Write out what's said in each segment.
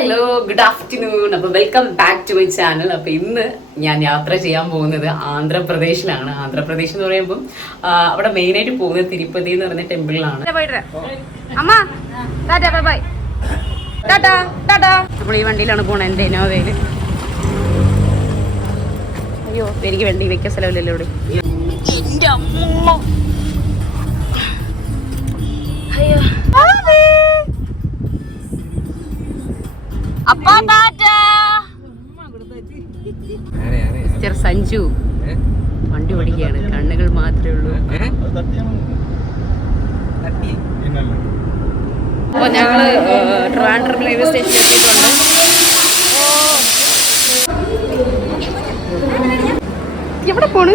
Hello, good afternoon. അപ്പോൾ welcome back to my channel. അപ്പോൾ ഇന്ന് ഞാൻ യാത്ര ചെയ്യാൻ പോകുന്നത് ആന്ധ്രാപ്രദേശിലാണ്. ആന്ധ്രാപ്രദേശ് എന്ന് പറയുമ്പോൾ അവിടെ മെയിനായിട്ട് പോകുന്നത് തിരുപ്പതി എന്ന് പറഞ്ഞ ടെമ്പിളിലാണ്. നമ്മൾ ഈ വണ്ടിയിലാണ് പോണത്, എൻ്റെ ഇനോവയിൽ. അയ്യോ, എനിക്ക് വണ്ടി വെക്കാൻ സ്ഥലമില്ലല്ലോ ഇവിടെ. എൻ്റെ അമ്മ, അയ്യോ മിസ്റ്റർ സഞ്ജു വണ്ടി ഓടിക്കുകയാണ്. കണ്ണുകൾ മാത്രമേ ഉള്ളൂ. അപ്പൊ ഞങ്ങള് ട്രിവാൻഡ്രം റെയിൽവേ സ്റ്റേഷനിൽ എത്തിയിട്ടുണ്ട്. എവിടെ പോണ്?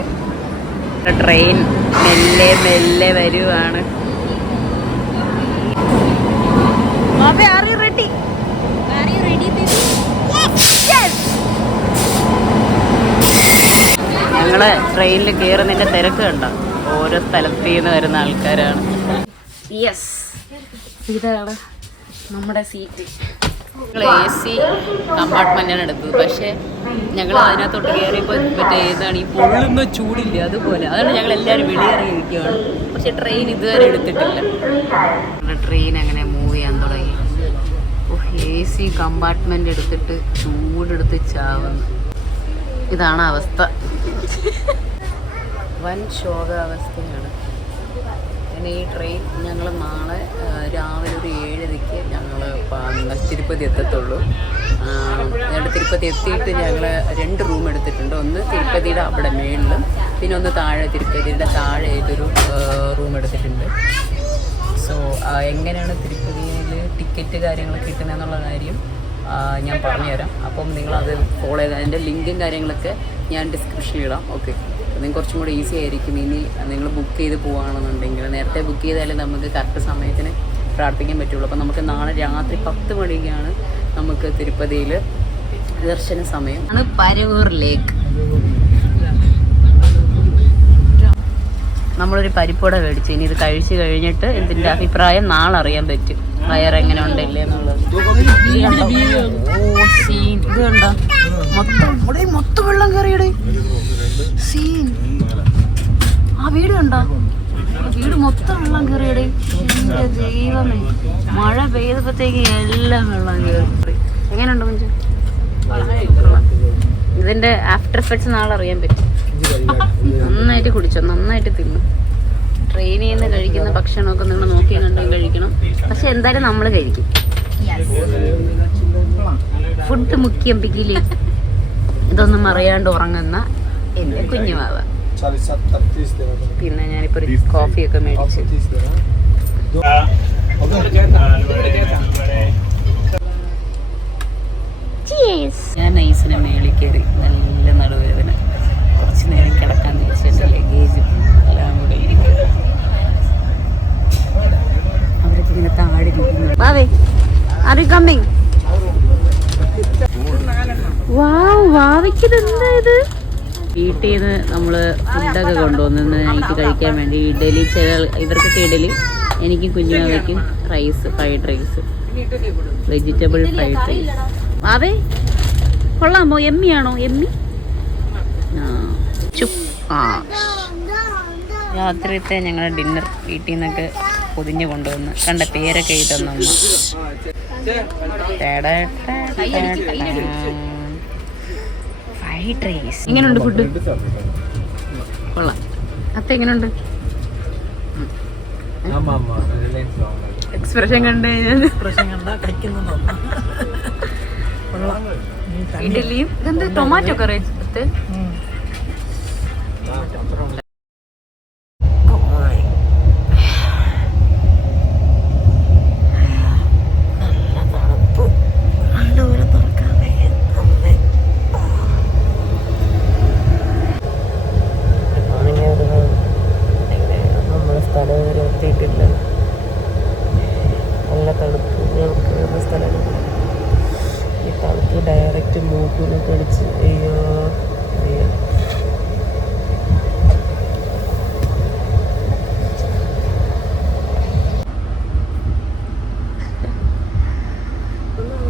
ട്രെയിൻ മെല്ലെ മെല്ലെ വരുവാണ്. ഞങ്ങള് ട്രെയിനിൽ കയറുന്നതിന്റെ തിരക്ക് കണ്ട ഓരോ സ്ഥലത്ത് നിന്ന് വരുന്ന ആൾക്കാരാണ്. യെസ്, ഇതാണ് നമ്മുടെ സീറ്റ്. ഞങ്ങൾ AC കമ്പാർട്ട്മെന്റാണ് എടുത്തത്. പക്ഷെ ഞങ്ങൾ അതിനകത്തോട്ട് കയറിയപ്പോൾ മറ്റേ ഏതാണ് ഈ പൊള്ളുന്ന ചൂടില്ല, അതുപോലെ. അതാണ് ഞങ്ങൾ എല്ലാവരും വെളിയിറങ്ങിയിരിക്കുകയാണ്. പക്ഷെ ട്രെയിൻ ഇതുവരെ എടുത്തിട്ടില്ല. ട്രെയിൻ അങ്ങനെ മൂവ് ചെയ്യാൻ തുടങ്ങി. AC കമ്പാർട്ട്മെന്റ് എടുത്തിട്ട് ചൂടെടുത്ത് ചാവുന്നു. ഇതാണ് അവസ്ഥ. വൻ ശോകാവസ്ഥയാണ്. പിന്നെ ഈ ട്രെയിൻ ഞങ്ങൾ നാളെ രാവിലെ ഒരു 7:00 ഞങ്ങൾ തിരുപ്പതി എത്തത്തുള്ളൂ. എന്നിട്ട് തിരുപ്പതി എത്തിയിട്ട് ഞങ്ങൾ 2 റൂം എടുത്തിട്ടുണ്ട്. ഒന്ന് തിരുപ്പതിയുടെ അവിടെ മേളിലും, പിന്നെ ഒന്ന് താഴെ തിരുപ്പതിയുടെ താഴെ ഏതൊരു റൂം എടുത്തിട്ടുണ്ട്. സോ എങ്ങനെയാണ് തിരുപ്പതിയിൽ ടിക്കറ്റ് കാര്യങ്ങൾ കിട്ടുന്നതെന്നുള്ള കാര്യം ഞാൻ പറഞ്ഞുതരാം. അപ്പം നിങ്ങളത് ഫോളോ ചെയ്ത് അതിൻ്റെ ലിങ്കും കാര്യങ്ങളൊക്കെ ഞാൻ ഡിസ്ക്രിപ്ഷനിൽ ഇടാം. ഓക്കെ, നിങ്ങൾക്ക് കുറച്ചും കൂടെ ഈസി ആയിരിക്കും. ഇനി നിങ്ങൾ ബുക്ക് ചെയ്ത് പോവുകയാണെന്നുണ്ടെങ്കിൽ നേരത്തെ ബുക്ക് ചെയ്താലേ നമുക്ക് കറക്റ്റ് സമയത്തിന് പ്രാർത്ഥിക്കാൻ പറ്റുള്ളൂ. അപ്പം നമുക്ക് നാളെ രാത്രി 10 മണിക്കാണ് നമുക്ക് തിരുപ്പതിയിൽ ദർശന സമയം. ആണ് പരവൂർ ലേക്ക്. നമ്മളൊരു പരിപ്പുട മേടിച്ചു. ഇനി ഇത് കഴിച്ച് കഴിഞ്ഞിട്ട് ഇതിൻ്റെ അഭിപ്രായം നാളെ അറിയാൻ പറ്റും, വയറെങ്ങനെ ഉണ്ടല്ലേ എന്നുള്ളത്. ഇത് കണ്ടോ, മൊത്തം വെള്ളം കയറിയുടെ സീൻ. ആ വീട് കണ്ടോ, വീട് മൊത്തം വെള്ളം കയറിയുടെ. എൻ്റെ ദൈവമേ, മഴ പെയ്തപ്പോഴത്തേക്ക് എല്ലാം വെള്ളം കയറി. എങ്ങനെയുണ്ട് മഞ്ജു? ഇതിൻ്റെ ആഫ്റ്റർ എഫക്ട്സ് നാളെ അറിയാൻ പറ്റും. നന്നായിട്ട് കുടിച്ചോ, നന്നായിട്ട് തിന്നു. ട്രെയിനിൽ നിന്ന് കഴിക്കുന്ന ഭക്ഷണമൊക്കെ നിങ്ങൾ നോക്കി കണ്ടും കഴിക്കണം. പക്ഷെ എന്തായാലും നമ്മൾ കഴിക്കും. ഫുഡ് മുഖ്യം പിക്കിലേ. ഇതൊന്നും അറിയാണ്ട് ഉറങ്ങുന്ന എൻ്റെ കുഞ്ഞുമാവ. പിന്നെ ഞാനിപ്പോൾ ഒരു കോഫിയൊക്കെ മേടിച്ചു. ഞാൻ നൈസിനെ മേളിൽ കയറി. നല്ല നടുവേദന. കുറച്ച് നേരം കിടക്കാൻ തിരിച്ചിട്ട് ലഗേജും എല്ലാം കൂടെ ഇരിക്കും. അവരൊക്കെ ഇങ്ങനെ താഴെ ഇരിക്കുന്നു. വീട്ടിൽ നിന്ന് നമ്മൾ ഫുഡൊക്കെ കൊണ്ടുവന്ന് നൈറ്റ് കഴിക്കാൻ വേണ്ടി ഇഡലി. ഇവർക്കൊക്കെ ഇഡലി, എനിക്ക് കുഞ്ഞുമാവയ്ക്കും rice, fried rice, vegetable fried rice. വാവേ കൊള്ളാമോ? എമ്മിയാണോ? എമ്മി. രാത്രിയത്തെ ഞങ്ങളുടെ ഡിന്നർ വീട്ടിൽ നിന്നൊക്കെ പൊതിഞ്ഞ് കൊണ്ടുവന്ന് കണ്ട പേരൊക്കെ എഴുതുന്ന അമ്മ. Fried rice. എങ്ങനെയുണ്ട് ഫുഡ്? കൊള്ളാം. അത്ത എങ്ങനെയുണ്ട്? എക്സ്പ്രഷൻ കണ്ട് ഇഡലിയും ഇതെന്ത് ടൊമാറ്റോ കറി. ഡയറക്റ്റ് മൂക്കിനൊക്കെ അടിച്ച് അയ്യോ.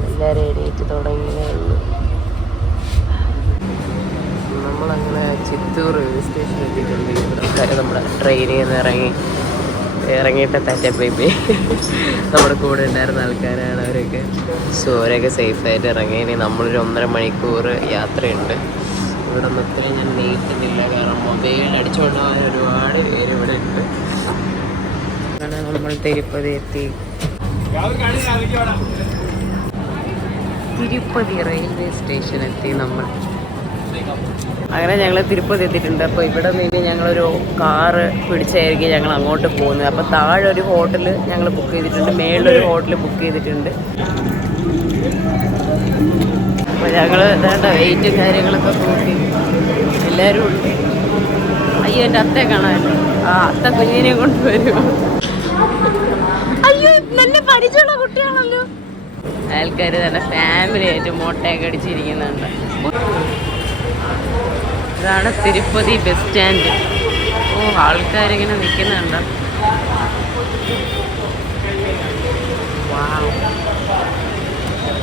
എല്ലാവരും എണീറ്റ് തുടങ്ങിയേ ഉള്ളൂ. നമ്മളങ്ങനെ ചിത്തൂർ റെയിൽവേ സ്റ്റേഷനിൽ എത്തിയിട്ടുണ്ട്. ഇവിടെ നമ്മുടെ ട്രെയിനിൽ നിന്ന് ഇറങ്ങിയിട്ട് തറ്റപ്പോയി നമ്മുടെ കൂടെ ഉണ്ടായിരുന്ന ആൾക്കാരാണ് അവരൊക്കെ. സോ അവരൊക്കെ സേഫായിട്ട് ഇറങ്ങി. ഇനി നമ്മളൊരു 1.5 മണിക്കൂർ യാത്രയുണ്ട്. ഇവിടെ നിന്ന് ഇത്രയും ഞാൻ നീട്ടുന്നില്ല, കാരണം മൊബൈൽ അടിച്ചുകൊണ്ട് പോകാൻ ഒരുപാട് പേര് ഇവിടെ ഉണ്ട്. അങ്ങനെ നമ്മൾ തിരുപ്പതി എത്തി. തിരുപ്പതി റെയിൽവേ സ്റ്റേഷൻ എത്തി നമ്മൾ. അങ്ങനെ ഞങ്ങൾ തിരുപ്പതി എത്തിയിട്ടുണ്ട്. അപ്പോൾ ഇവിടെ നിന്ന് ഞങ്ങളൊരു കാറ് പിടിച്ചായിരിക്കും ഞങ്ങൾ അങ്ങോട്ട് പോകുന്നത്. അപ്പോൾ താഴെ ഒരു ഹോട്ടൽ ഞങ്ങൾ ബുക്ക് ചെയ്തിട്ടുണ്ട്, മേളിലൊരു ഹോട്ടൽ ബുക്ക് ചെയ്തിട്ടുണ്ട്. അപ്പോൾ ഞങ്ങൾ വേണ്ട വെയിറ്റും കാര്യങ്ങളൊക്കെ നോക്കി എല്ലാവരും ഉണ്ട്. അയ്യോ, എൻ്റെ അത്തയെ കാണാമല്ലോ. ആ അത്ത കുഞ്ഞിനെ കൊണ്ടുവരും. അയ്യോ, നല്ല പഠിച്ചുള്ള കുട്ടിയാണല്ലോ. ആൾക്കാർ തന്നെ ഫാമിലി ആയിട്ട് മുട്ടയൊക്കെ അടിച്ചിരിക്കുന്നുണ്ട്. ഇതാണ് തിരുപ്പതി ബസ് സ്റ്റാൻഡ്. ഓ, ആൾക്കാരിങ്ങനെ നിൽക്കുന്നുണ്ട്.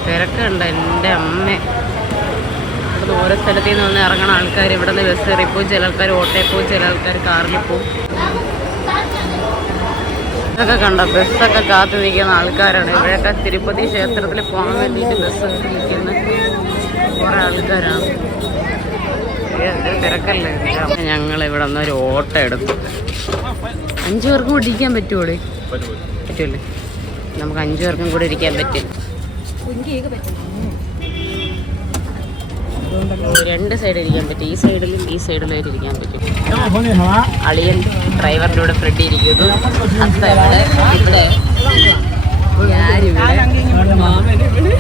തിരക്കുണ്ട്. എൻ്റെ അമ്മ, ഇവിടെ ഓരോ സ്ഥലത്തു നിന്ന് വന്ന് ഇറങ്ങണ ആൾക്കാർ ഇവിടെ നിന്ന് ബസ് കയറി പോവും. ചില ആൾക്കാർ ഓട്ടോയിൽ പോവും, ചില ആൾക്കാർ കാറിൽ പോവും. ഇതൊക്കെ കണ്ടോ, ബസ്സൊക്കെ കാത്തു നിൽക്കുന്ന ആൾക്കാരാണ്. ഇവിടെയൊക്കെ തിരുപ്പതി ക്ഷേത്രത്തിൽ പോകാൻ വേണ്ടിയിട്ട് ബസ് നിൽക്കുന്ന കുറേ ആൾക്കാരാണ്. തിരക്കല്ലേ. ഞങ്ങൾ ഇവിടെ നിന്ന് ഒരു ഓട്ടോ എടുത്തു. 5 പേർക്കും കൂടി ഇരിക്കാൻ പറ്റുമോടെ? പറ്റുമല്ലേ? നമുക്ക് 5 പേർക്കും കൂടെ ഇരിക്കാൻ പറ്റും. 2 സൈഡ് ഇരിക്കാൻ പറ്റും. ഈ സൈഡിലും ഈ സൈഡിലായിട്ട് ഇരിക്കാൻ പറ്റും. അളിയൻ ഡ്രൈവറിൻ്റെ കൂടെ ഫ്രണ്ട് ഇരിക്കുന്നു. അത്ത ഇവിടെ ഞാനിവിടെ, മാമനിവിടെ.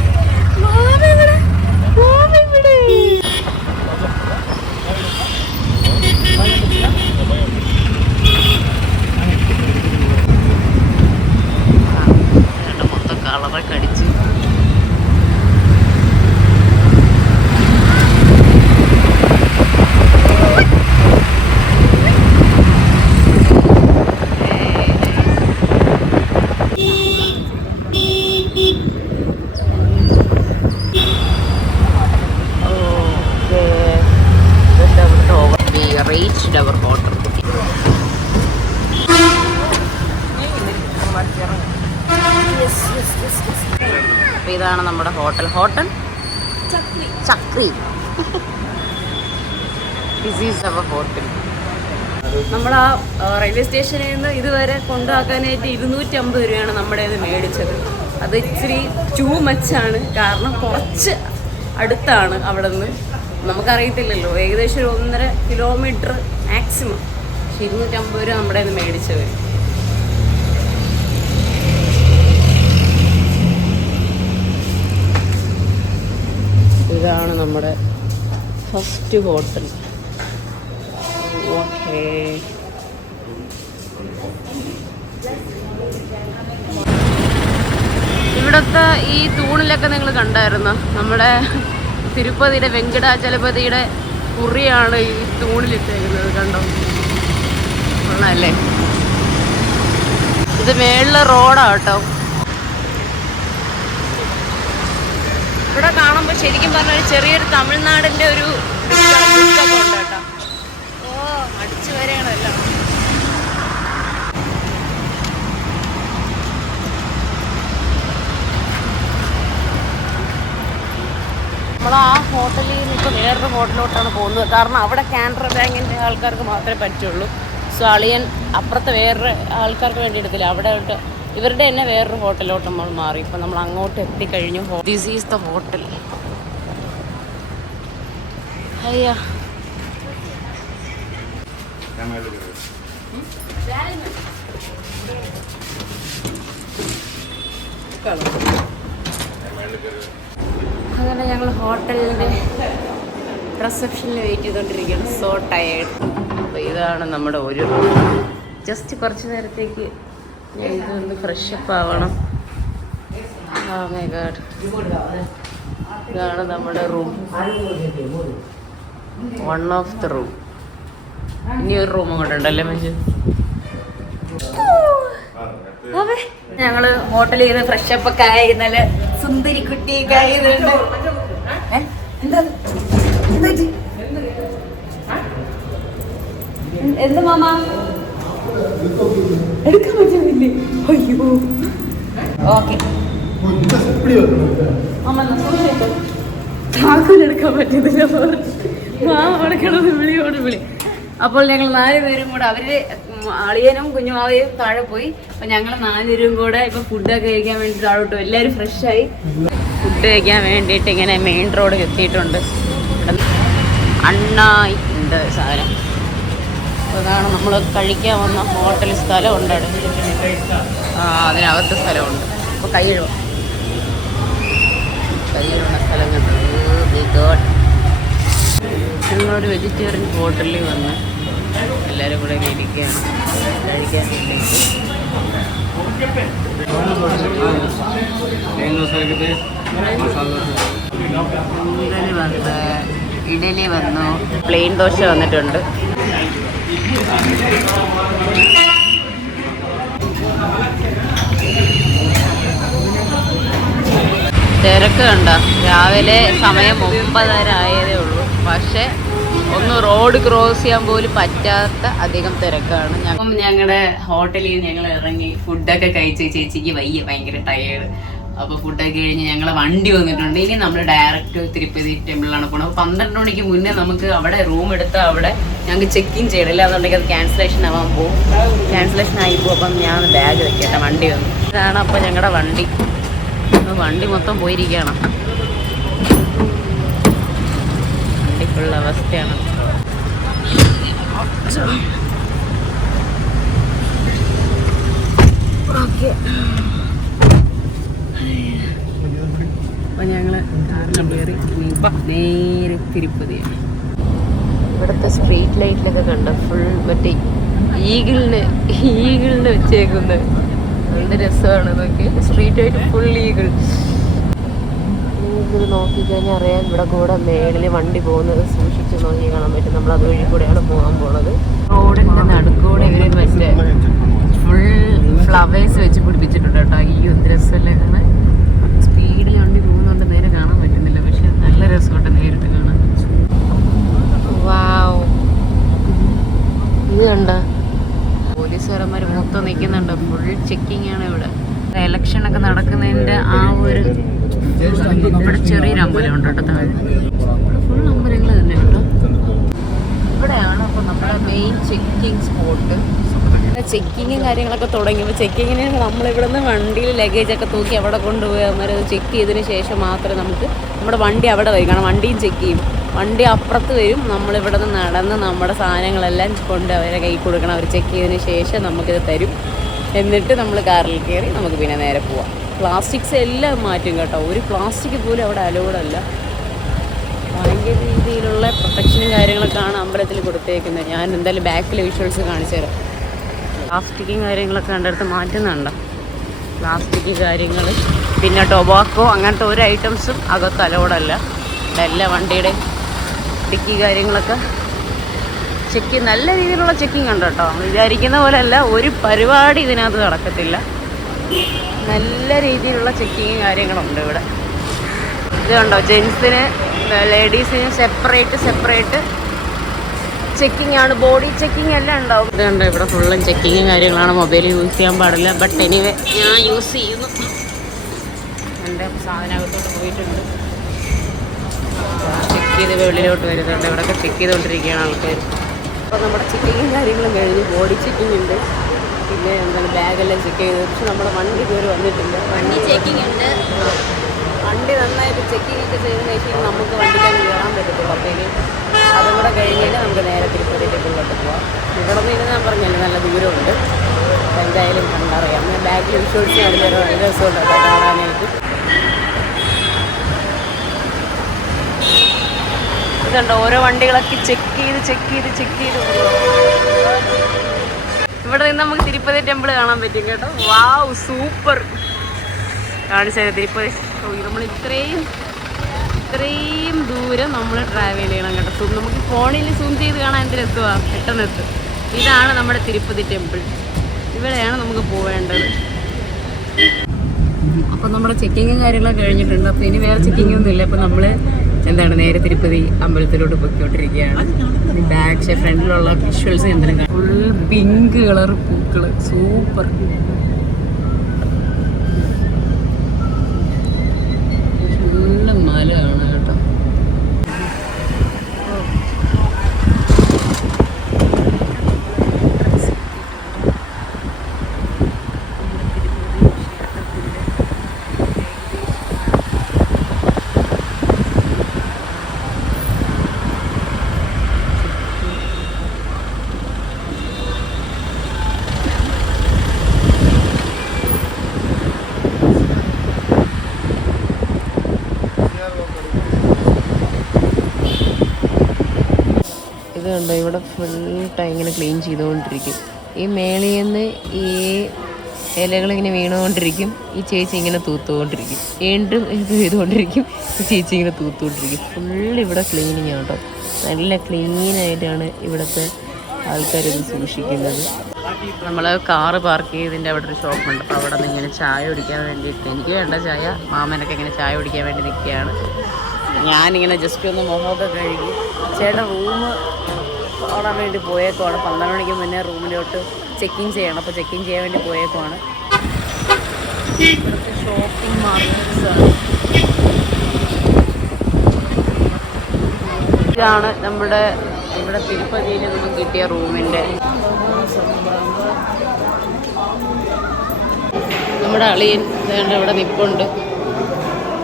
മൊത്തം കളറൊക്കെ അടിച്ച് our hotel. അപ്പോൾ ഇതാണ് നമ്മുടെ hotel. Hotel Chakri. This is our hotel. നമ്മൾ ആ റെയിൽവേ സ്റ്റേഷനിൽ നിന്ന് ഇതുവരെ കൊണ്ടുപോക്കാനായിട്ട് 250 രൂപയാണ് നമ്മുടെ ഇത് മേടിച്ചത്. അത് ഇച്ചിരി ടൂ മച്ചാണ്, കാരണം കുറച്ച് അടുത്താണ് അവിടെ നിന്ന്. നമുക്കറിയത്തില്ലല്ലോ, ഏകദേശം ഒരു 1.5 കിലോമീറ്റർ മാക്സിമം. പക്ഷെ 250 രൂപ നമ്മുടെ ഇത് മേടിച്ചത്. ഇതാണ് നമ്മുടെ ഫസ്റ്റ് ഹോട്ടൽ. ഓക്കേ, ഇവിടുത്തെ ഈ തൂണിലൊക്കെ നിങ്ങൾ കണ്ടായിരുന്നു. നമ്മുടെ തിരുപ്പതിയുടെ വെങ്കടാചലപതിയുടെ കുറിയാണ് ഈ തൂണിലിട്ടേക്കുന്നത്. കണ്ടോ, കൊള്ളാല്ലേ? ഇത് മേളിലെ റോഡാണ് കേട്ടോ. ഇവിടെ കാണുമ്പോൾ ശരിക്കും പറഞ്ഞാൽ ചെറിയൊരു തമിഴ്നാടിൻ്റെ ഒരു ലുക്കൊക്കെ ഉണ്ട് കേട്ടോ. ഓ, അടിച്ചു വരെയാണല്ലോ. നമ്മൾ ആ ഹോട്ടലിൽ നിന്ന് ഇപ്പോൾ വേറൊരു ഹോട്ടലിലോട്ടാണ് പോകുന്നത്. കാരണം അവിടെ കാനറ ബാങ്കിൻ്റെ ആൾക്കാർക്ക് മാത്രമേ പറ്റുള്ളൂ. സോ അളിയൻ അപ്പുറത്തെ വേറൊരു ആൾക്കാർക്ക് വേണ്ടി എടുത്തില്ല. അവിടെ ഇവരുടെ തന്നെ വേറൊരു ഹോട്ടലിലോട്ട് നമ്മൾ മാറി. ഇപ്പം നമ്മൾ അങ്ങോട്ട് എത്തിക്കഴിഞ്ഞു. This is the hotel. അയ്യാ, അങ്ങനെ ഞങ്ങൾ ഹോട്ടലിൻ്റെ റിസപ്ഷനിൽ വെയിറ്റ് ചെയ്തുകൊണ്ടിരിക്കുകയാണ്. So tired. അപ്പോൾ ഇതാണ് നമ്മുടെ ഒരു റൂം. ജസ്റ്റ് കുറച്ച് നേരത്തേക്ക് ഞാൻ ഇതൊന്ന് ഫ്രഷപ്പ് ആവണം. ഓ മൈ ഗോഡ്, ഇതാണ് നമ്മുടെ room. One of the room. ഇനി ഒരു റൂം അങ്ങോട്ട് ഉണ്ടല്ലേ മഞ്ജു? ഞങ്ങൾ ഹോട്ടലിൽ നിന്ന് ഫ്രഷപ്പ് ഒക്കെ ആയി. നല്ല സുന്ദരി കുട്ടി കയ്യിലുണ്ട്. എന്താ എന്ത് മാമ എടുക്കാൻ പറ്റുന്നില്ലേ? അയ്യോ ഓക്കെ താക്കോലെടുക്കാൻ പറ്റുന്നില്ല. മാമ അവിടെ കിടന്ന് വിളിയോട് വിളി. അപ്പോൾ ഞങ്ങൾ 4 പേരും കൂടെ, അവര് അളിയനും കുഞ്ഞുമാവയും താഴെ പോയി. അപ്പൊ ഞങ്ങൾ 4 പേരും കൂടെ ഇപ്പൊ ഫുഡൊക്കെ കഴിക്കാൻ വേണ്ടി താഴോട്ട് എല്ലാവരും ഫ്രഷായി ഫുഡ് കഴിക്കാൻ വേണ്ടിയിട്ട് ഇങ്ങനെ മെയിൻ റോഡ് എത്തിയിട്ടുണ്ട്. അണ്ണായി ഉണ്ട് സാധനം. അതാണ് നമ്മൾ കഴിക്കാൻ വന്ന ഹോട്ടൽ. സ്ഥലമുണ്ട് അവിടെ, അതിനകത്ത് സ്ഥലമുണ്ട്. അപ്പോൾ കൈ കഴുകുന്ന സ്ഥലം കണ്ടു. ഞങ്ങളൊരു വെജിറ്റേറിയൻ ഹോട്ടലിൽ വന്ന് എല്ലാവരും കൂടെ ഇരിക്കുകയാണ് കഴിക്കാൻ വേണ്ടിയിട്ട്. ഇഡലി വന്നു, പ്ലെയിൻ ദോശ വന്നിട്ടുണ്ട്. തിരക്ക് കണ്ട, രാവിലെ സമയം 9:30 ആയതേ ഉള്ളൂ. പക്ഷെ ഒന്ന് റോഡ് ക്രോസ് ചെയ്യാൻ പോലും പറ്റാത്ത അധികം തിരക്കാണ്. ഞങ്ങളുടെ ഹോട്ടലിൽ ഞങ്ങൾ ഇറങ്ങി ഫുഡൊക്കെ കഴിച്ച് ചേച്ചിക്ക് ഭയങ്കര ടയേർഡ്. അപ്പോൾ ഫുഡൊക്കെ കഴിഞ്ഞ് ഞങ്ങളെ വണ്ടി വന്നിട്ടുണ്ട്. ഇനി നമ്മൾ ഡയറക്റ്റ് തിരുപ്പതി ടെമ്പിളിലാണ് പോകുന്നത്. അപ്പോൾ 12 മണിക്ക് മുന്നേ നമുക്ക് അവിടെ റൂം എടുത്താൽ അവിടെ ഞങ്ങൾക്ക് ചെക്ക് ഇൻ ചെയ്യണില്ല, അതുകൊണ്ടെങ്കിൽ അത് ക്യാൻസലേഷൻ ആവാൻ പോകും. ക്യാൻസലേഷൻ ആയി പോകും. അപ്പം ഞാൻ ബാഗ് വെക്കട്ടെ, വണ്ടി വന്നു. ഇതാണ് അപ്പോൾ ഞങ്ങളുടെ വണ്ടി മൊത്തം പോയിരിക്കുകയാണ്. വണ്ടിക്കുള്ള അവസ്ഥയാണ്. ഓക്കെ, അപ്പോൾ ഞങ്ങൾ കാറിൽ കയറി നേരെ തിരുപ്പതിയാണ്. ഇവിടുത്തെ സ്ട്രീറ്റ് ലൈറ്റിലൊക്കെ കണ്ട ഫുൾ മറ്റേ ഈഗിളിന് വെച്ചേക്കുന്നത് നല്ല രസമാണ്. നോക്കി സ്ട്രീറ്റ് ലൈറ്റ് ഫുൾ ഈഗിൾ നോക്കിക്കഴിഞ്ഞാൽ അറിയാം. ഇവിടെ കൂടെ മേളിൽ വണ്ടി പോകുന്നത് സൂക്ഷിച്ച് നോക്കി കാണാൻ പറ്റും. നമ്മൾ അതുവഴി കൂടെയാണ് പോകാൻ പോണത്. റോഡിൻ്റെ നടുക്കൂടെ ഇവർ മറ്റേ ഫുൾ ഫ്ലവേഴ്സ് വെച്ച് പിടിപ്പിച്ചിട്ടുണ്ട് കേട്ടോ. ഈ രസമല്ലേ കാണാൻ. സ്പീഡിൽ വണ്ടി പോകുന്നുണ്ട്, നേരെ കാണാൻ പറ്റുന്നില്ല. പക്ഷെ നല്ല രസമുണ്ട് നേരിട്ട് കാണാൻ. വാവ്, ഇത് കണ്ട പോലീസുകാരന്മാർ മൊത്തം നിൽക്കുന്നുണ്ട്. ഫുൾ ചെക്കിംഗ് ആണ് ഇവിടെ. ഇലക്ഷനൊക്കെ നടക്കുന്നതിൻ്റെ ആ ഒരു ഇവിടെ ചെറിയൊരു അമ്പലമുണ്ട് കേട്ടോ താഴെ. ഫുൾ അമ്പലങ്ങൾ തന്നെ കേട്ടോ. ഇവിടെയാണ് അപ്പോൾ നമ്മുടെ മെയിൻ ചെക്കിങ് സ്പോട്ട്. ചെക്കിങ്ങും കാര്യങ്ങളൊക്കെ തുടങ്ങിയപ്പോൾ ചെക്കിങ്ങിന് നമ്മളിവിടെ നിന്ന് വണ്ടിയിൽ ലഗേജൊക്കെ തൂക്കി അവിടെ കൊണ്ടുപോയി അവരത് ചെക്ക് ചെയ്തതിന് ശേഷം മാത്രമേ നമുക്ക് നമ്മുടെ വണ്ടി അവിടെ വരും. കാരണം വണ്ടിയും ചെക്ക് ചെയ്യും. വണ്ടി അപ്പുറത്ത് വരും. നമ്മളിവിടെ നിന്ന് നടന്ന് നമ്മുടെ സാധനങ്ങളെല്ലാം കൊണ്ട് അവരെ കൈ കൊടുക്കണം. അവർ ചെക്ക് ചെയ്തതിന് ശേഷം നമുക്കിത് തരും. എന്നിട്ട് നമ്മൾ കാറിൽ കയറി നമുക്ക് പിന്നെ നേരെ പോവാം. പ്ലാസ്റ്റിക്സ് എല്ലാം മാറ്റും കേട്ടോ. ഒരു പ്ലാസ്റ്റിക് പോലും അവിടെ അലൗഡല്ല. ഭയങ്കര രീതിയിലുള്ള പ്രൊട്ടക്ഷനും കാര്യങ്ങളൊക്കെയാണ് അമ്പലത്തിൽ കൊടുത്തേക്കുന്നത്. ഞാൻ എന്തായാലും ബാക്കിലെ വിഷ്വൽസ് കാണിച്ചു തരാം. പ്ലാസ്റ്റിക്കും കാര്യങ്ങളൊക്കെ കണ്ടെടുത്ത് മാറ്റുന്നുണ്ടോ, പ്ലാസ്റ്റിക് കാര്യങ്ങൾ. പിന്നെ ടൊബാക്കോ അങ്ങനത്തെ ഒരു ഐറ്റംസും അകത്ത് അലൗഡല്ല. എല്ലാ വണ്ടിയുടെ ഡിക്കി കാര്യങ്ങളൊക്കെ ചെക്ക്, നല്ല രീതിയിലുള്ള ചെക്കിങ് ഉണ്ട് കേട്ടോ. വിചാരിക്കുന്ന പോലെയല്ല, ഒരു പരിപാടി ഇതിനകത്ത് നടക്കത്തില്ല. നല്ല രീതിയിലുള്ള ചെക്കിങ് കാര്യങ്ങളുണ്ട് ഇവിടെ. ഇത് കണ്ടോ, ജെൻസിന് ലേഡീസിന് സെപ്പറേറ്റ് ചെക്കിങ് ആണ്. ബോഡി ചെക്കിങ് എല്ലാം ഉണ്ടാവും. ഇത് കണ്ടോ, ഇവിടെ ഫുള്ളും ചെക്കിങ്ങും കാര്യങ്ങളാണ്. മൊബൈൽ യൂസ് ചെയ്യാൻ പാടില്ല. ബട്ട് എനിവേ ഞാൻ യൂസ് ചെയ്യുന്നു. എൻ്റെ സാധനകത്തോട്ട് പോയിട്ടുണ്ട്. ചെക്ക് ചെയ്ത് വെളിയിലോട്ട് വരുന്നുണ്ട്. ഇവിടെയൊക്കെ ചെക്ക് ചെയ്തുകൊണ്ടിരിക്കുകയാണ് ആൾക്കാർ. അപ്പോൾ നമ്മുടെ ചെക്കിങ്ങും കാര്യങ്ങളും കഴിഞ്ഞ് ബോഡി ചെക്കിങ് ഉണ്ട്. പിന്നെ എന്താണ് ബാഗെല്ലാം ചെക്ക് ചെയ്ത്. പക്ഷെ നമ്മുടെ വണ്ടി ഇതുവരെ വന്നിട്ടില്ല. വണ്ടി ചെക്കിങ് ഉണ്ട്. വണ്ടി നന്നായിട്ട് ചെക്കിങ് ഒക്കെ ചെയ്തതിന് ശേഷം നമുക്ക് വണ്ടിക്കകത്ത് കയറാൻ പറ്റത്തുള്ളൂ. അപ്പോൾ ഇനി അതും കൂടെ കഴിഞ്ഞാൽ നമുക്ക് നേരെ തിരുപ്പതി ടെമ്പിളിലോട്ട് പോവാം. ഇവിടെ നിന്ന് ഞാൻ പറഞ്ഞല്ലോ നല്ല ദൂരമുണ്ട്. എന്തായാലും കണ്ടറിയാം. ഞാൻ ബാഗിൽ വിശ്വസിച്ച് കാണിച്ചാൽ നല്ല രസമുണ്ട് കേട്ടോ കാണാനായിട്ട്. ഇതുണ്ട്, ഓരോ വണ്ടികളൊക്കെ ചെക്ക് ചെയ്ത് ഇവിടെ നിന്ന് നമുക്ക് തിരുപ്പതി ടെമ്പിൾ കാണാൻ പറ്റും കേട്ടോ. വാവ്, സൂപ്പർ. കാണിച്ചാൽ തിരുപ്പതി നമ്മൾ ഇത്രയും ദൂരം നമ്മൾ ട്രാവൽ ചെയ്യണം കേട്ടോ. നമുക്ക് ഫോണിൽ സൂം ചെയ്ത് കാണാൻ എന്ത് രസമാണ്, പെട്ടെന്ന് എത്തും. ഇതാണ് നമ്മുടെ തിരുപ്പതി ടെമ്പിൾ. ഇവിടെയാണ് നമുക്ക് പോവേണ്ടത്. അപ്പോൾ നമ്മുടെ ചെക്കിങ്ങും കാര്യങ്ങളൊക്കെ കഴിഞ്ഞിട്ടുണ്ട്. അപ്പോൾ ഇനി വേറെ ചെക്കിംഗ് ഒന്നും ഇല്ല. അപ്പോൾ നമ്മൾ എന്താണ് നേരെ തിരുപ്പതി അമ്പലത്തിലോട്ട് പൊയ്ക്കൊണ്ടിരിക്കുകയാണ്. ബാക്ക് ഫ്രണ്ടിലുള്ള വിഷ്വൽസ് എന്തെങ്കിലും ഫുൾ പിങ്ക് കളർ പൂക്കൾ, സൂപ്പർ. ഫുള്ള് മലയാണ് കേട്ടോ. ഇത് കണ്ടോ, ഇവിടെ ഫുൾ ടൈം ഇങ്ങനെ ക്ലീൻ ചെയ്തുകൊണ്ടിരിക്കും. ഈ മേളിൽ നിന്ന് ഈ ഇലകളിങ്ങനെ വീണുകൊണ്ടിരിക്കും. ഈ ചേച്ചി ഇങ്ങനെ തൂത്തുകൊണ്ടിരിക്കും. വീണ്ടും ഇത് ചെയ്തുകൊണ്ടിരിക്കും. ഈ ചേച്ചി ഇങ്ങനെ തൂത്തുകൊണ്ടിരിക്കും. ഫുൾ ഇവിടെ ക്ലീനിങ് കേട്ടോ. നല്ല ക്ലീനായിട്ടാണ് ഇവിടുത്തെ ആൾക്കാർ ഇത് സൂക്ഷിക്കുന്നത്. നമ്മൾ കാറ് പാർക്ക് ചെയ്തതിൻ്റെ അവിടെ ഒരു ഷോപ്പുണ്ട്. അപ്പോൾ അവിടെ നിന്ന് ഇങ്ങനെ ചായ കുടിക്കാൻ വേണ്ടിയിട്ട്, എനിക്ക് വേണ്ട ചായ, മാമനൊക്കെ ഇങ്ങനെ ചായ കുടിക്കാൻ വേണ്ടി നിൽക്കുകയാണ്. ഞാനിങ്ങനെ ജസ്റ്റ് ഒന്ന് മുഖമൊക്കെ കഴുകി ചേട്ടൻ റൂം ഓടാൻ വേണ്ടി പോയേക്കുവാണ്. 12 മണിക്ക് മുന്നേ റൂമിലോട്ട് ചെക്കിങ് ചെയ്യണം. അപ്പോൾ ചെക്കിങ് ചെയ്യാൻ വേണ്ടി പോയേക്കുവാണ്. ഇവിടുത്തെ ഷോപ്പിംഗ് മാർക്കറ്റ്സാണ്. ഇതാണ് നമ്മുടെ ഇവിടെ തിരുപ്പതിയിൽ നമുക്ക് കിട്ടിയ റൂമിൻ്റെ. നമ്മുടെ അളിയൻ ഇവിടെ നിൽപ്പുണ്ട്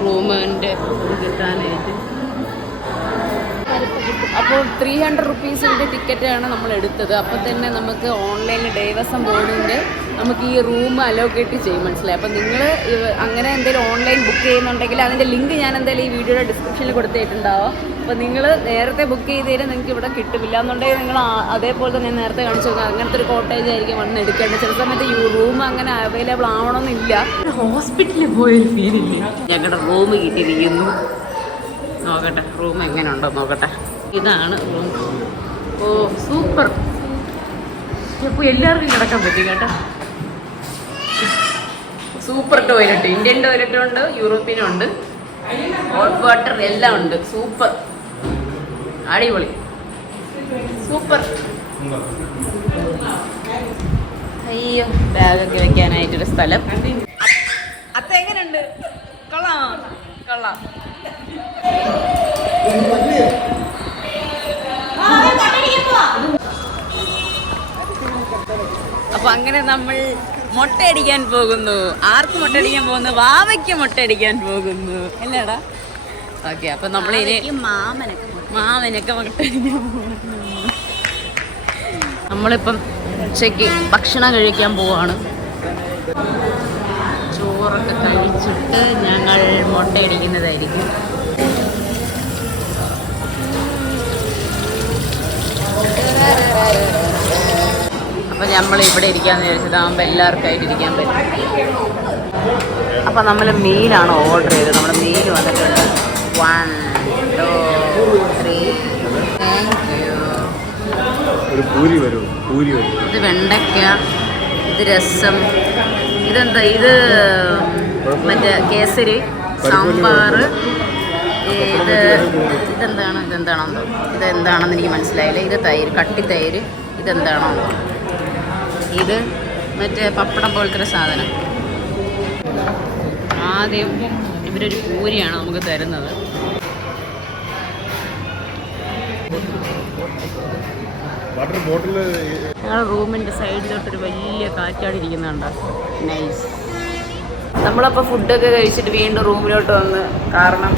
റൂമിൻ്റെ ഇത് കിട്ടാനായിട്ട്. അപ്പോൾ 300 റുപ്പീസിൻ്റെ ടിക്കറ്റാണ് നമ്മൾ എടുത്തത്. അപ്പോൾ തന്നെ നമുക്ക് ഓൺലൈനിൽ ദേവസ്വം ബോർഡിൻ്റെ നമുക്ക് ഈ റൂം അലോക്കേറ്റ് ചെയ്യും, മനസ്സിലായി. അപ്പോൾ നിങ്ങൾ അങ്ങനെ എന്തെങ്കിലും ഓൺലൈൻ ബുക്ക് ചെയ്യുന്നുണ്ടെങ്കിൽ അതിൻ്റെ ലിങ്ക് ഞാൻ എന്തായാലും ഈ വീഡിയോയുടെ ഡിസ്ക്രിപ്ഷനിൽ കൊടുത്തിട്ടുണ്ടാവും. അപ്പോൾ നിങ്ങൾ നേരത്തെ ബുക്ക് ചെയ്തതിന് നിങ്ങൾക്ക് ഇവിടെ കിട്ടുമില്ല എന്നുണ്ടെങ്കിൽ നിങ്ങൾ അതേപോലെ തന്നെ നേരത്തെ കാണിച്ചു നോക്കുക. അങ്ങനത്തെ ഒരു കോട്ടേജ് ആയിരിക്കും വന്ന് എടുക്കേണ്ടത്. ചില സമയത്ത് റൂം അങ്ങനെ അവൈലബിൾ ആവണമെന്നില്ല. ഹോസ്പിറ്റലിൽ പോയൊരു ഫീലില്ലേ. ഞങ്ങളുടെ റൂം കിട്ടിയിരിക്കുന്നു. നോക്കട്ടെ റൂം എങ്ങനെ ഉണ്ടോ നോക്കട്ടെ. ഇതാണ് റൂം. ഓ സൂപ്പർ. അപ്പോൾ എല്ലാവർക്കും കിടക്കാൻ പറ്റും കേട്ടോ. സൂപ്പർ ടോയ്ലറ്റ്, ഇന്ത്യൻ ടോയ്ലറ്റും ഉണ്ട്, യൂറോപ്യനും ഉണ്ട്, ഹോട്ട് വാട്ടർ എല്ലാം ഉണ്ട്. സൂപ്പർ, അടിപൊളി, സൂപ്പർ. അയ്യോ, ബാഗൊക്കെ വെക്കാനായിട്ടൊരു സ്ഥലം. അത്ത എങ്ങനെയുണ്ട്? കൊള്ളാം കൊള്ളാം. അപ്പൊ അങ്ങനെ നമ്മൾ മുട്ടയടിക്കാൻ പോകുന്നു. ആർക്ക് മുട്ടയടിക്കാൻ പോകുന്നു? വാവയ്ക്ക് മുട്ടയടിക്കാൻ പോകുന്നു അല്ലേടാ? ഓക്കെ, അപ്പൊ നമ്മളിനി മാമനൊക്കെ മുട്ടയടിക്കാൻ പോകുന്നു. നമ്മളിപ്പം ഉച്ചയ്ക്ക് ഭക്ഷണം കഴിക്കാൻ പോവാണ്. ചോറൊക്കെ കഴിച്ചിട്ട് ഞങ്ങൾ മുട്ടയടിക്കുന്നതായിരിക്കും. അപ്പോൾ നമ്മൾ ഇവിടെ ഇരിക്കാമെന്ന് വിചാരിച്ചതാകുമ്പോൾ എല്ലാവർക്കായിട്ട് ഇരിക്കാൻ പറ്റും. അപ്പോൾ നമ്മൾ മീലാണ് ഓർഡർ ചെയ്തത്. നമ്മുടെ മീൽ വന്നിട്ടുണ്ട്. 1 2 3. Thank you. ഇത് വെണ്ടയ്ക്ക, ഇത് രസം, ഇതെന്താ ഇത് മറ്റേ കേസരി, സാമ്പാർ, ഇതെന്താണെന്ന് എനിക്ക് മനസ്സിലായില്ല. ഇത് തൈര്, കട്ടി തൈര്. ഇതെന്താണോ? ഇത് മറ്റേ പപ്പടം പോലത്തെ സാധനം. ആദ്യം ഇവരൊരു പൂരിയാണ് നമുക്ക് തരുന്നത്. ഞങ്ങളുടെ റൂമിൻ്റെ സൈഡിലോട്ടൊരു വലിയ കാറ്റാടിരിക്കുന്നുണ്ടോ? നൈസ്. നമ്മളപ്പോൾ ഫുഡൊക്കെ കഴിച്ചിട്ട് വീണ്ടും റൂമിലോട്ട് വന്ന്, കാരണം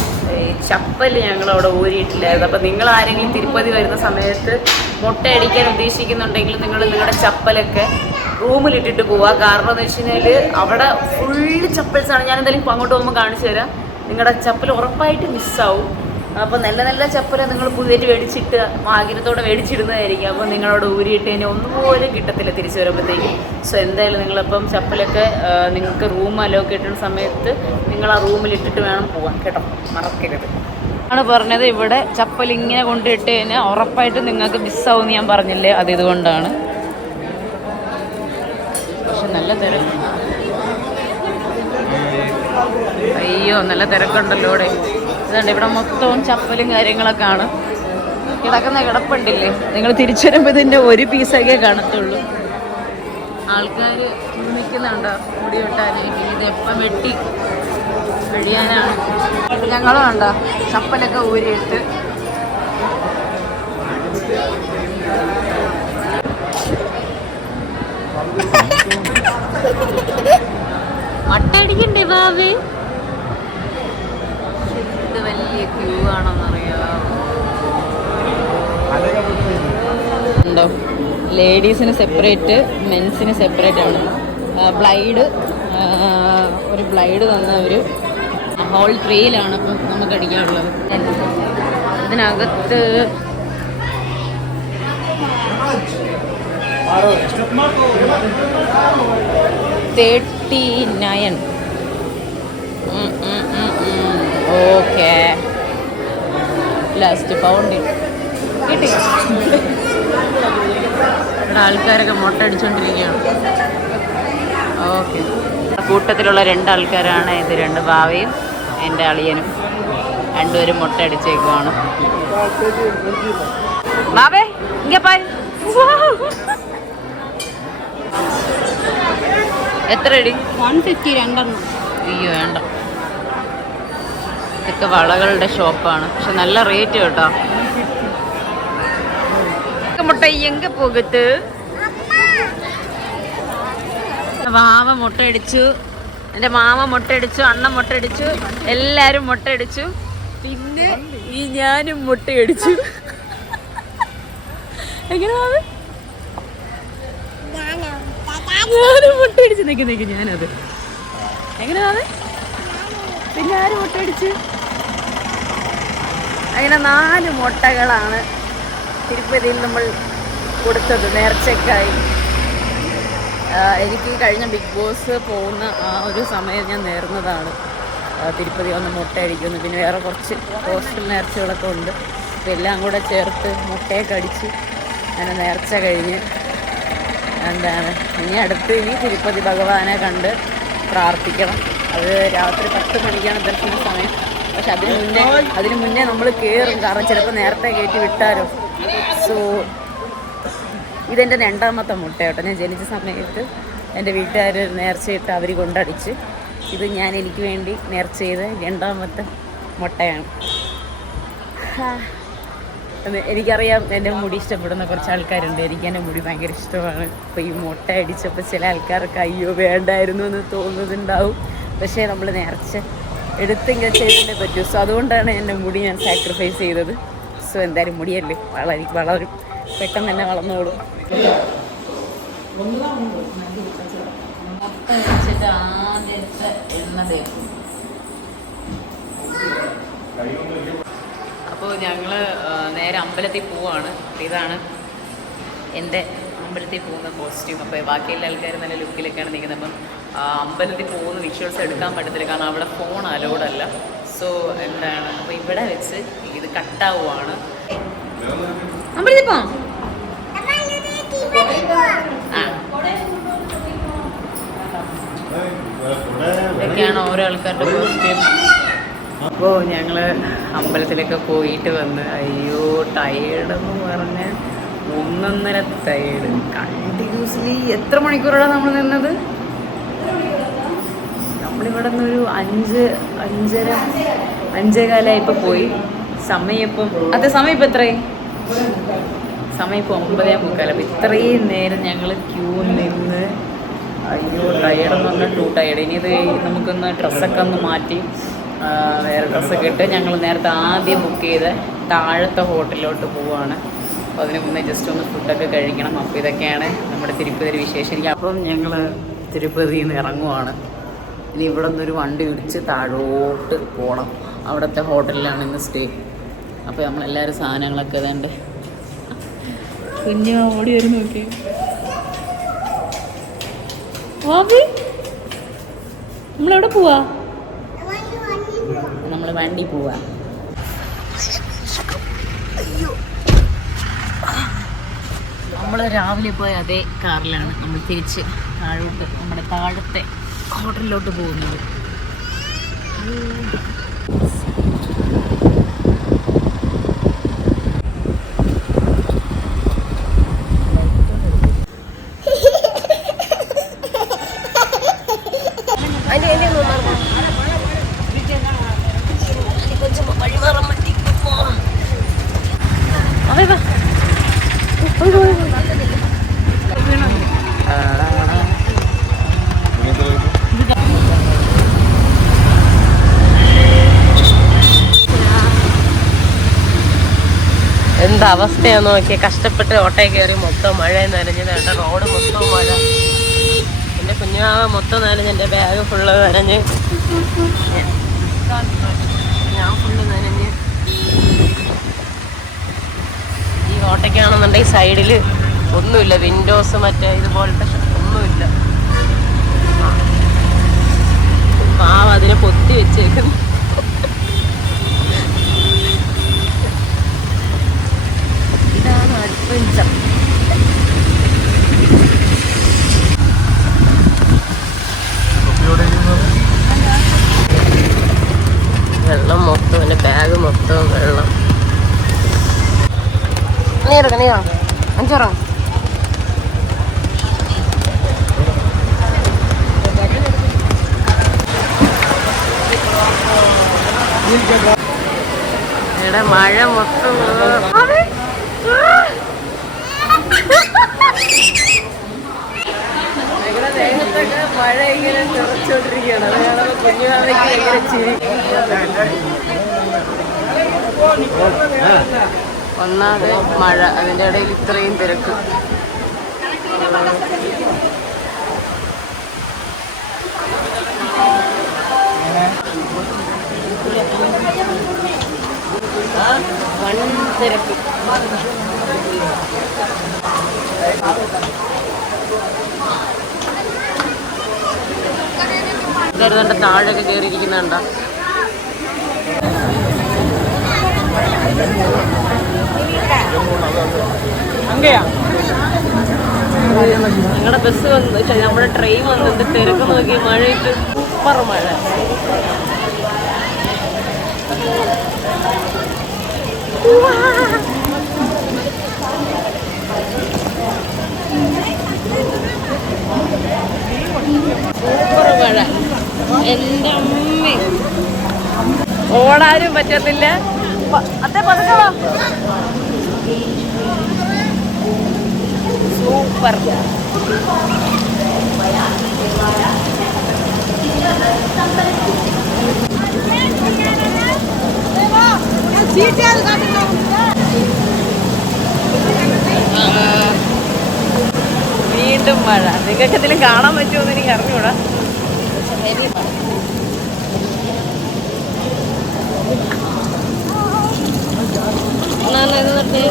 ചപ്പൽ ഞങ്ങളവിടെ ഊരിയിട്ടില്ലായിരുന്നു. അപ്പോൾ നിങ്ങൾ ആരെങ്കിലും തിരുപ്പതി വരുന്ന സമയത്ത് മുട്ടയടിക്കാൻ ഉദ്ദേശിക്കുന്നുണ്ടെങ്കിൽ നിങ്ങൾ നിങ്ങളുടെ ചപ്പലൊക്കെ റൂമിലിട്ടിട്ട് പോവുക. കാരണം എന്ന് വെച്ച് കഴിഞ്ഞാൽ അവിടെ ഫുള്ള് ചപ്പൽസാണ്. ഞാൻ എന്തായാലും അങ്ങോട്ട് പോകുമ്പോൾ കാണിച്ചു തരാം. നിങ്ങളുടെ ചപ്പൽ ഉറപ്പായിട്ട് മിസ്സാവും. അപ്പോൾ നല്ല നല്ല ചപ്പല നിങ്ങൾ പുതിയതായിട്ട് മേടിച്ചിട്ട് ആഗ്രഹത്തോടെ മേടിച്ചിടുന്നതായിരിക്കും. അപ്പോൾ നിങ്ങളവിടെ ഊരിയിട്ട് കഴിഞ്ഞാൽ ഒന്നുപോലും കിട്ടത്തില്ല തിരിച്ചു വരുമ്പോഴത്തേക്കും. സോ എന്തായാലും നിങ്ങളപ്പം ചപ്പലൊക്കെ നിങ്ങൾക്ക് റൂം അലോക്കേറ്റുന്ന സമയത്ത് നിങ്ങൾ ആ റൂമിലിട്ടിട്ട് വേണം പോകാൻ കേട്ടോ, മറക്കരുത്. ആണ് പറഞ്ഞത് ഇവിടെ ചപ്പൽ ഇങ്ങനെ കൊണ്ടിട്ട് കഴിഞ്ഞാൽ ഉറപ്പായിട്ട് നിങ്ങൾക്ക് മിസ്സാവും ഞാൻ പറഞ്ഞില്ലേ, അത് ഇതുകൊണ്ടാണ്. പക്ഷെ നല്ല തിരക്ക്. അയ്യോ നല്ല തിരക്കുണ്ടല്ലോ ഇവിടെ. ഇതുണ്ട് ഇവിടെ മൊത്തവും ചപ്പലും കാര്യങ്ങളൊക്കെ ആണ്. കിടക്കുന്ന കിടപ്പുണ്ടില്ലേ, നിങ്ങൾ തിരിച്ചു വരുമ്പോൾ ഇതിൻ്റെ ഒരു പീസൊക്കെ കാണത്തുള്ളൂ. ആൾക്കാർ നിൽക്കുന്നുണ്ടോ മുടി വെട്ടാനായിട്ട്. ഇത് എപ്പം വെട്ടി കഴിയാനാണ്. ഞങ്ങളും ഉണ്ടോ ചപ്പലൊക്കെ ഊരിയിട്ട് മട്ടടിക്കണ്ടേ ബാബേ. ഇത് വലിയ ക്യൂ ആണെന്നറിയാമോ? ഉണ്ടോ ലേഡീസിന് സെപ്പറേറ്റ്, മെൻസിന് സെപ്പറേറ്റ് ആണ്. ബ്ലൈഡ് ഒരു ബ്ലൈഡ് തന്ന ഒരു ഹോൾ ട്രീയിലാണ് അപ്പം നമുക്ക് അടിക്കാനുള്ളത്. ഇതിനകത്ത് $39. ഓക്കെ ലാസ്റ്റ് പൗണ്ട് കിട്ടി. ഇവിടെ ആൾക്കാരൊക്കെ മുട്ട അടിച്ചുകൊണ്ടിരിക്കുകയാണ്. ഓക്കെ കൂട്ടത്തിലുള്ള 2 ആൾക്കാരാണ് ഇത്. 2 ബാവയും എൻ്റെ അളിയനും രണ്ടുപേരും മുട്ട അടിച്ചേക്കുവാണ്. ബാബേ ഇങ്ങ പാര്. എത്ര അടി? 150 രണ്ടെണ്ണം. അയ്യോ വേണ്ട, ഇതൊക്കെ വളകളുടെ ഷോപ്പാണ്. പക്ഷെ നല്ല റേറ്റ് കേട്ടോ. മുട്ട എങ്ക പോകത്ത്. വാവ മുട്ടയടിച്ചു, എൻ്റെ മാമ മുട്ടയടിച്ചു, അണ്ണൻ മുട്ടയടിച്ചു, എല്ലാരും മുട്ടയടിച്ചു. പിന്നെ ഈ ഞാനും മുട്ടയടിച്ചു. എങ്ങനെയാണ് ഞാനും മുട്ടയടിച്ച് നിൽക്കുന്നേക്ക് ഞാനത് എങ്ങനെയാണ്. പിന്നെ ആര് മുട്ടയടിച്ച്? അങ്ങനെ 4 മുട്ടകളാണ് തിരുപ്പതിയിൽ നമ്മൾ കൊടുത്തത് നേർച്ചയ്ക്കായി. എനിക്ക് കഴിഞ്ഞ ബിഗ് ബോസ് പോകുന്ന ആ ഒരു സമയം ഞാൻ നേർന്നതാണ് തിരുപ്പതി വന്ന് മുട്ട അടിക്കുന്നു. പിന്നെ വേറെ കുറച്ച് ഹോസ്റ്റൽ നേർച്ചകളൊക്കെ ഉണ്ട്. ഇതെല്ലാം കൂടെ ചേർത്ത് മുട്ടയൊക്കെ അടിച്ച് അങ്ങനെ നേർച്ച കഴിഞ്ഞ് എന്താണ് ഇനി തിരുപ്പതി ഭഗവാനെ കണ്ട് പ്രാർത്ഥിക്കണം. അത് രാത്രി 10 മണിക്കാണ് ദർശന സമയം. പക്ഷെ അതിന് മുന്നേ നമ്മൾ കയറും, കാരണം ചിലപ്പോൾ നേരത്തെ കയറ്റി വിട്ടാലോ. സോ ഇതെൻ്റെ 2ാമത്തെ മുട്ട കേട്ടോ. ഞാൻ ജനിച്ച സമയത്ത് എൻ്റെ വീട്ടുകാർ നേർച്ചയിട്ട് അവർ കൊണ്ടടിച്ച്. ഇത് ഞാൻ എനിക്ക് വേണ്ടി നേർച്ച ചെയ്ത് 2ാമത്തെ മുട്ടയാണ്. എനിക്കറിയാം എൻ്റെ മുടി ഇഷ്ടപ്പെടുന്ന കുറച്ച് ആൾക്കാരുണ്ട്. എനിക്ക് എൻ്റെ മുടി ഭയങ്കര ഇഷ്ടമാണ്. അപ്പോൾ ഈ മുട്ട അടിച്ചപ്പോൾ ചില ആൾക്കാർക്ക് അയ്യോ വേണ്ടായിരുന്നു എന്ന് തോന്നുന്നുണ്ടാവും. പക്ഷേ നമ്മൾ നേർച്ച എടുത്തെങ്കിൽ ചെയ്തേ പറ്റൂ. സോ അതുകൊണ്ടാണ് എൻ്റെ മുടി ഞാൻ സാക്രിഫൈസ് ചെയ്തത്. സോ എന്തായാലും മുടിയല്ലേ വളരും, പെട്ടെന്ന് തന്നെ വളർന്നോളും. ആദ്യത്തെ എണ്ണ തേക്കും. അപ്പോൾ ഞങ്ങൾ നേരെ അമ്പലത്തിൽ പോവാണ്. ഇതാണ് എൻ്റെ അമ്പലത്തിൽ പോകുന്ന കോസ്റ്റ്യൂം. അപ്പോൾ ബാക്കിയുള്ള ആൾക്കാർ നല്ല ലുക്കിലൊക്കെയാണ് നിൽക്കുന്നത്. അപ്പം അമ്പലത്തിൽ പോകുന്ന വിഷ്വൽസ് എടുക്കാൻ പറ്റത്തില്ല, കാരണം അവിടെ ഫോൺ അലോഡല്ല. സോ എന്താണ് അപ്പോൾ ഇവിടെ വെച്ച് ഇത് കട്ടാവുകയാണ്. അമ്പലത്തിൽ പോവാം. ഇതൊക്കെയാണ് ഓരോ ആൾക്കാരുടെ കോസ്റ്റ്യൂം. അപ്പോൾ ഞങ്ങൾ അമ്പലത്തിലൊക്കെ പോയിട്ട് വന്ന് അയ്യോ ടയേർഡെന്ന് പറഞ്ഞ് 1.5 ടയേർഡ് കണ്ടിന്യൂസ്ലി. എത്ര മണിക്കൂറാണ് നമ്മൾ നിന്നത്? നമ്മളിവിടെ നിന്നൊരു 5:15 പോയി. സമയം ഇപ്പം എത്രയായി? സമയം ഇപ്പോൾ 9:45. അപ്പോൾ ഇത്രയും നേരം ഞങ്ങൾ ക്യൂ നിന്ന് അയ്യോ ടയേർഡെന്ന് പറഞ്ഞാൽ ടു ടയേർഡ്. ഇനി ഇത് നമുക്കൊന്ന് ഡ്രസ്സൊക്കെ ഒന്ന് മാറ്റി വേറെ ഡ്രസ്സൊക്കെ ഇട്ട് ഞങ്ങൾ നേരത്തെ ആദ്യം ബുക്ക് ചെയ്ത് താഴത്തെ ഹോട്ടലിലോട്ട് പോവുകയാണ്. അപ്പോൾ അതിന് മുന്നേ ജസ്റ്റ് ഒന്ന് ഫുഡൊക്കെ കഴിക്കണം. അപ്പോൾ ഇതൊക്കെയാണ് നമ്മുടെ തിരുപ്പതി വിശേഷം. അപ്പം ഞങ്ങൾ തിരുപ്പതിയിൽ നിന്ന് ഇറങ്ങുവാണ്. ഇനി ഇവിടെ നിന്നൊരു വണ്ടി പിടിച്ച് താഴോട്ട് പോകണം. അവിടുത്തെ ഹോട്ടലിലാണ് ഇന്ന് സ്റ്റേ. അപ്പോൾ നമ്മളെല്ലാവരും സാധനങ്ങളൊക്കെ ഇതുണ്ട്. കുഞ്ഞു ഓടി വരും നോക്കി. നമ്മളെവിടെ പോവാ? നമ്മൾ വണ്ടി പോവാ. നമ്മൾ രാവിലെ പോയ അതേ കാറിലാണ് നമ്മൾ തിരിച്ച് താഴോട്ട് നമ്മുടെ താഴത്തെ ഹോട്ടലിലോട്ട് പോകുന്നത്. എന്താ അവസ്ഥയാന്ന് നോക്കിയ കഷ്ടപ്പെട്ട് ഓട്ടയിൽ കയറി മൊത്തം മഴ നനഞ്ഞത് കേട്ടോ. റോഡ് മൊത്തം മഴ. എൻ്റെ കുഞ്ഞാവ മൊത്തം നനഞ്ഞ്, എൻ്റെ ബാഗ് ഫുള്ള് നനഞ്ഞ്, ഞാൻ ഫുള്ള് നനഞ്ഞ്. ഈ ഓട്ടയ്ക്കാണെന്നുണ്ടെങ്കിൽ സൈഡിൽ ഒന്നുമില്ല, വിൻഡോസ് മറ്റേ ഇതുപോലത്തെ ഒന്നുമില്ല. പാവം അതിനെ പൊത്തി വെച്ചേക്കുന്നു. ഇതാണ് അഡ്വഞ്ചർ. വെള്ളം മൊത്തം, എൻ്റെ ബാഗ് മൊത്തം വെള്ളം. നീയാ അഞ്ചോറോ എടാ മഴ മൊത്തം ഞങ്ങളുടെ ദേഹത്തൊക്കെ മഴ ഇങ്ങനെ നിറച്ചോണ്ടിരിക്കുകയാണ്. അത് കാണുമ്പോൾ കുഞ്ഞുമാവയ്ക്ക് ഭയങ്കര ചിരി. ഒന്നാമത് മഴ, അതിൻ്റെ ഇടയിൽ ഇത്രയും തിരക്ക്. വൺ തിരക്ക്. കരുതണ്ട താഴെയൊക്കെ കയറിയിരിക്കുന്നുണ്ടോ? ഞങ്ങളുടെ ബസ് വന്ന്, നമ്മുടെ ട്രെയിൻ വന്നിട്ട് തിരക്ക് നോക്കി മഴയിട്ട് സൂപ്പർ മഴ. സൂപ്പർ മഴ. എൻ്റെ അമ്മ ഓടാനും പറ്റത്തില്ല. അതെ പറഞ്ഞോ. സൂപ്പർ. വീണ്ടും മഴ. നിങ്ങൾക്ക് എന്തെങ്കിലും കാണാൻ പറ്റുമോ എന്ന് എനിക്ക് അറിഞ്ഞൂടാ. ഹെവി മഴ. ഇത് നിർത്തി.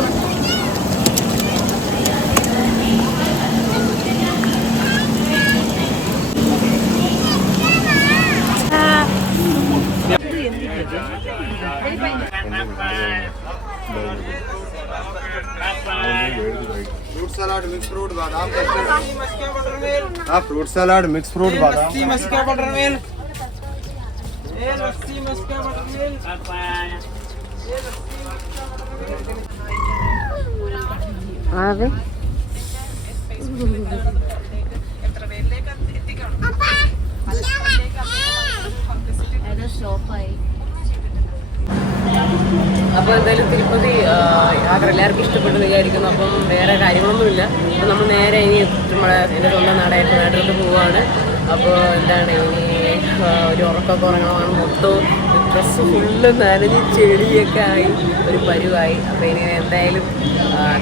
फ्रूट सलाद मिक्स फ्रूट बादाम हाँ फ्रूट सलाद मिक्स फ्रूट बादाम मस्का बटर मिल्क मस्का बटर मिल्क ആവേ അപ്പോൾ എന്തായാലും തിരുപ്പതി യാത്ര എല്ലാവർക്കും ഇഷ്ടപ്പെട്ടു വിചാരിക്കുന്നു. അപ്പം വേറെ കാര്യങ്ങളൊന്നുമില്ല. അപ്പം നമ്മൾ നേരെ ഇനി നമ്മുടെ എൻ്റെ സ്വന്തം നാടായിട്ട് നാട്ടിലോട്ട് പോവുകയാണ്. അപ്പോൾ എന്താണ് ഇനി ഒരു ഉറക്കമൊക്കെ ഉറങ്ങാൻ മൊത്തവും ഡ്രസ്സ് ഫുള്ള് നനഞ്ഞ് ചെളിയൊക്കെ ആയി ഒരു പരുവായി. അപ്പോൾ ഇനി എന്തായാലും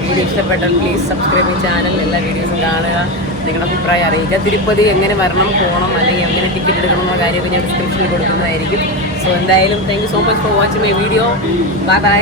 വീഡിയോ ഇഷ്ടപ്പെട്ടാൽ പ്ലീസ് സബ്സ്ക്രൈബ് ചെയ്ത് ചാനൽ എല്ലാ വീഡിയോസും കാണുക. നിങ്ങളുടെ അഭിപ്രായം അറിയിക്കുക. തിരുപ്പതി എങ്ങനെ വരണം, പോകണം, അല്ലെങ്കിൽ എങ്ങനെ ടിക്കറ്റ് എടുക്കണം എന്ന കാര്യമൊക്കെ ഞാൻ ഡിസ്ക്രിപ്ഷനിൽ കൊടുക്കുന്നതായിരിക്കും. സോ എന്തായാലും thank you so much for watching my video. Bye bye.